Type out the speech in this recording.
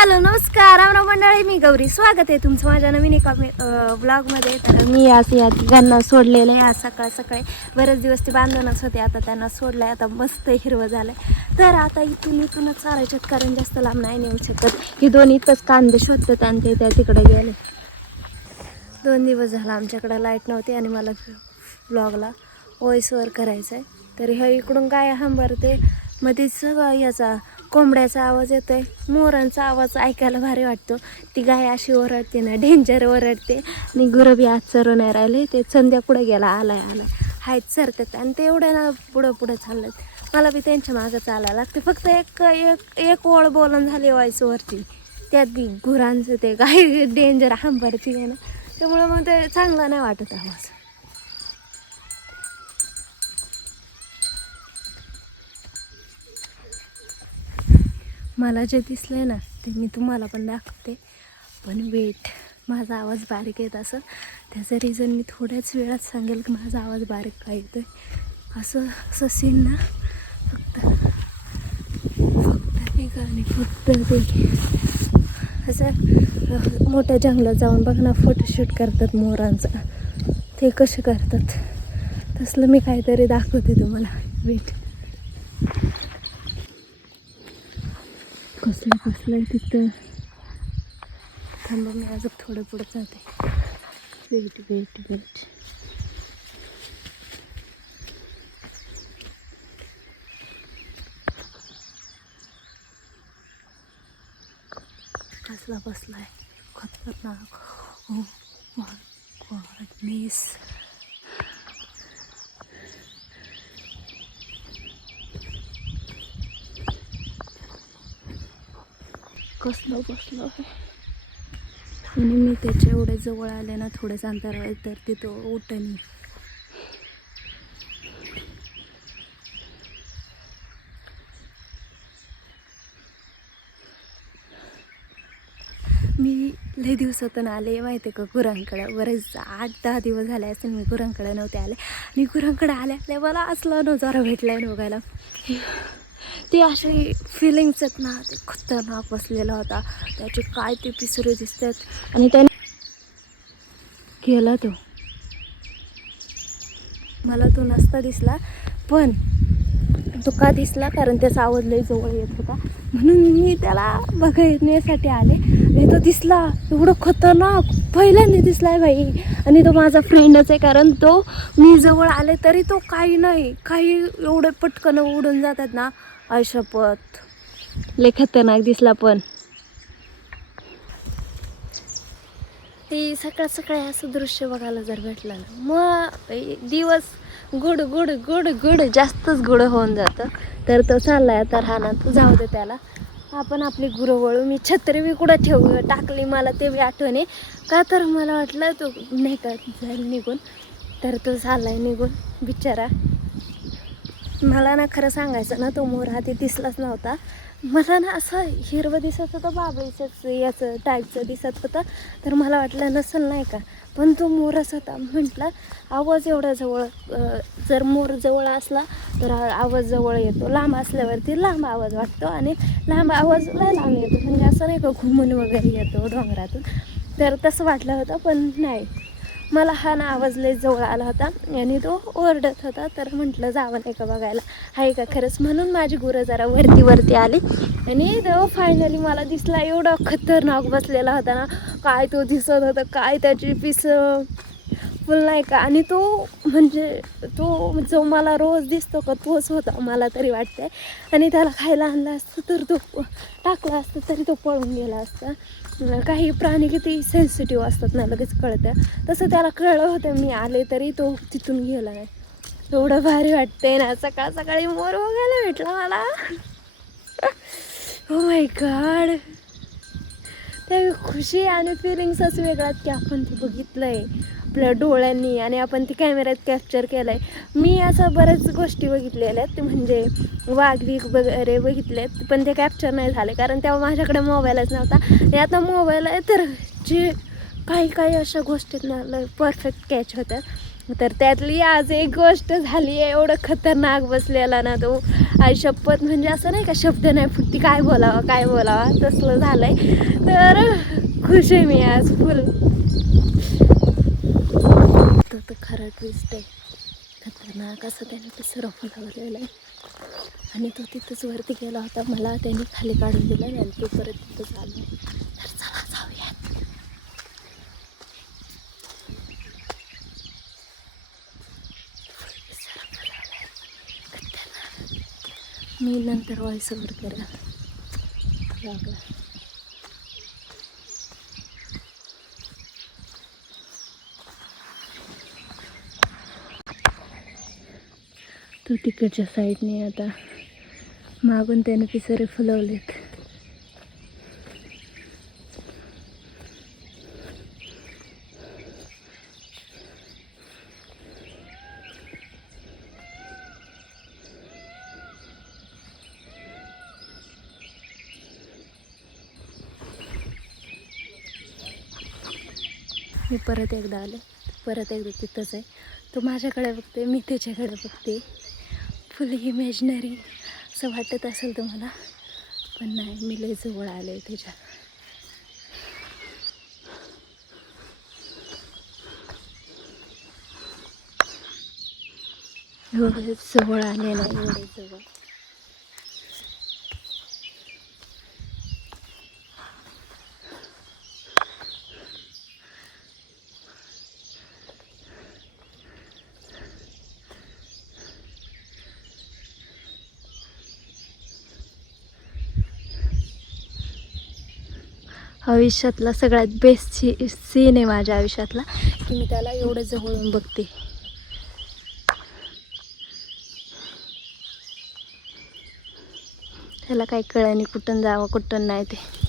Hello नमस्कार रामराम मंडळी, मी गौरी. स्वागत आहे तुमचं माझ्या नवीन एका ब्लॉगमध्ये. तर मी आज या तिघांना सोडलेलं आहे. आज सकाळी बरेच दिवस ते बांधूनच होते, आता त्यांना सोडलं आहे. आता मस्त हिरवं झालं आहे. तर आता इथूनच चालायच्यात, कारण जास्त लांब नाही नेऊ शकत. ही दोन इथंच कांदे शोधतात आणि ते त्या तिकडे गेले. 2 दिवस झाला आमच्याकडे लाईट नव्हती आणि मला ब्लॉगला व्हॉइस ओव्हर करायचं आहे. तर ह्या इकडून गाय हंबरते, मध्येच याचा कोंबड्याचा आवाज येतोय, मोरांचा आवाज ऐकायला भारी वाटतो. ती गाय अशी ओरडते ना, डेंजर ओरडते. आणि गुरं बी आज चरू नाही राहिले. ते संध्या कुठे गेला, आलाय हायच सरतात आणि ते एवढ्या ना पुढं चाललं. मला बी त्यांच्या मागं चालायला लागते. फक्त एक ओळ बोलून झाली व्हॉइस ओव्हरची, त्यात बी गुरांचं ते गाय डेंजर हंबरती आहे ना, त्यामुळं मग ते चांगलं नाही वाटत आवाज. मला जे दिसलंय ना ते मी तुम्हाला पण दाखवते. पण वेट, माझा आवाज बारीक येत असं, त्याचं रिझन मी थोड्याच वेळात सांगेल की माझा आवाज बारीक का येतोय. असं सीन ना, फक्त ते गाणे, फक्त ते असं मोठ्या जंगलात जाऊन बघ ना, फोटोशूट करतात मोरांचा, ते कसे करतात तसलं मी काहीतरी दाखवते तुम्हाला. वेट, कसलं आहे तिथं. थांबा, मी अजून थोडं पुढं जाते. वेट कसला बसलाय, खतरनाक. Oh my goodness. कसलं बसलं आहे. आणि मी त्याच्या एवढे जवळ आले ना, थोडंच अंतर आहे, तर तिथं उठणी. मी लई दिवसातून आले माहिती आहे का गुरांकडं. बरेच 8-10 दिवस झाले असतील मी गुरांकडे नव्हते आले. आणि गुरांकडे आले मला असला नजारा भेटला आहे बघायला. ते असे फिलिंग्स आहेत ना, ते खतरनाक बसलेला होता. त्याचे काय ते पिसरे दिसतात. आणि त्याने केला तो, मला तो नसता दिसला, पण तो का दिसला, कारण त्याचा आवाज लई जवळ येत होता, म्हणून मी त्याला बघण्यासाठी आले. आणि तो दिसला एवढं खतरनाक, पहिल्यांदा दिसलाय बाई. आणि तो माझा फ्रेंडच आहे, कारण तो मी जवळ आले तरी तो काही एवढे पटकन उडून जातात ना, आयशपथ लई खतरनाक दिसला. पण ते सकाळी असं दृश्य बघायला जर भेटलं ना, मग दिवस गुड जास्तच गुड होऊन जातं. तर तो चाललाय आता रानात, जाऊ दे त्याला. आपण आपली गुरं वळू. मी छत्री बी कुठं टाकली मला ते बी आठवणे का, तर मला वाटलं तो नाही का जाईल निघून, तर तो चाललाय निघून बिचारा. मला ना खरं सांगायचं ना, तो मोर आधी दिसलाच नव्हता. मला ना असं हिरवं दिसत होतं, बाबळीचंच याचं टाईपचं दिसत होतं. तर मला वाटलं नसेल नाही का, पण तो मोरच होता. म्हटलं आवाज एवढा जवळ, जर मोर जवळ असला तर आवाज जवळ येतो, लांब असल्यावरती लांब आवाज वाटतो. आणि लांब आवाज लांब येतो, म्हणजे असं नाही का घुमून वगैरे येतो डोंगरातून. तर तसं वाटलं होतं, पण नाही, मला हा ना आवाज लय जवळ आला होता आणि तो ओरडत होता. तर म्हटलं जावं नाही का बघायला आहे का खरंच, म्हणून माझी गुरं जरा वरती आली. आणि तो फायनली मला दिसला. एवढा खतरनाक बसलेला होता ना, काय तो दिसत होता, काय त्याची पिस फुल नाही का. आणि तो म्हणजे तो जो मला रोज दिसतो का तोच होता मला तरी वाटतंय. आणि त्याला खायला आणलं असतं तर तो टाकला असतं तरी तो पळून गेला असता. काही प्राणी किती सेन्सिटिव्ह असतात ना, लगेच कळतं. तसं त्याला कळलं होतं मी आले तरी तो तिथून गेला नाही. एवढं भारी वाटतंय ना, सकाळी मोर बघायला भेटला मला. ओ माय गॉड, त्या खुशी आणि फिलिंग्सच वेगळ्यात की आपण ते बघितलंय आपल्या डोळ्यांनी आणि आपण ते कॅमेऱ्यात कॅप्चर केलं आहे. मी असं बऱ्याच गोष्टी बघितलेल्या आहेत, म्हणजे वाघ वगैरे बघितले आहेत, पण ते कॅप्चर नाही झाले कारण तेव्हा माझ्याकडे मोबाईलच नव्हता. आणि आता मोबाईल आहे तर जे काही अशा गोष्टीत ना परफेक्ट कॅच होत्या. तर त्यातली आज एक गोष्ट झाली आहे, एवढं खतरनाक बसलेला ना तो, आई शपथ, म्हणजे असं नाही का शब्द नाही फुटती, काय बोलावा तसलं झालंय. तर खुश आहे मी आज फुल. तर खरं ट्विस्ट आहे, खतरनाक असं त्याने पिसरा फुलावलेला आहे आणि तो तिथंच वरती गेला होता, मला त्याने खाली काढून दिला आणि तो परत तिथंच आला. तर चला जाऊयात. मी नंतर व्हॉइस ओव्हर करेन लागला. तो तिकडच्या साईडने आता मागून त्याने पिसरे फुलवलेत. मी परत एकदा आले, परत एकदा तिथंच आहे. तो माझ्याकडे बघते, मी त्याच्याकडे बघते. फुल इमॅजिनरी असं वाटत असेल तुम्हाला, पण नाही, मी लय जवळ आले त्याच्या. एवढे जवळ आले नाही, एवढे जवळ. आयुष्यातला सगळ्यात बेस्ट सीन आहे माझ्या आयुष्यातला, की मी त्याला एवढं जवळून बघते. त्याला काही कळलं नाही कुठून जावं कुठून नाही ते.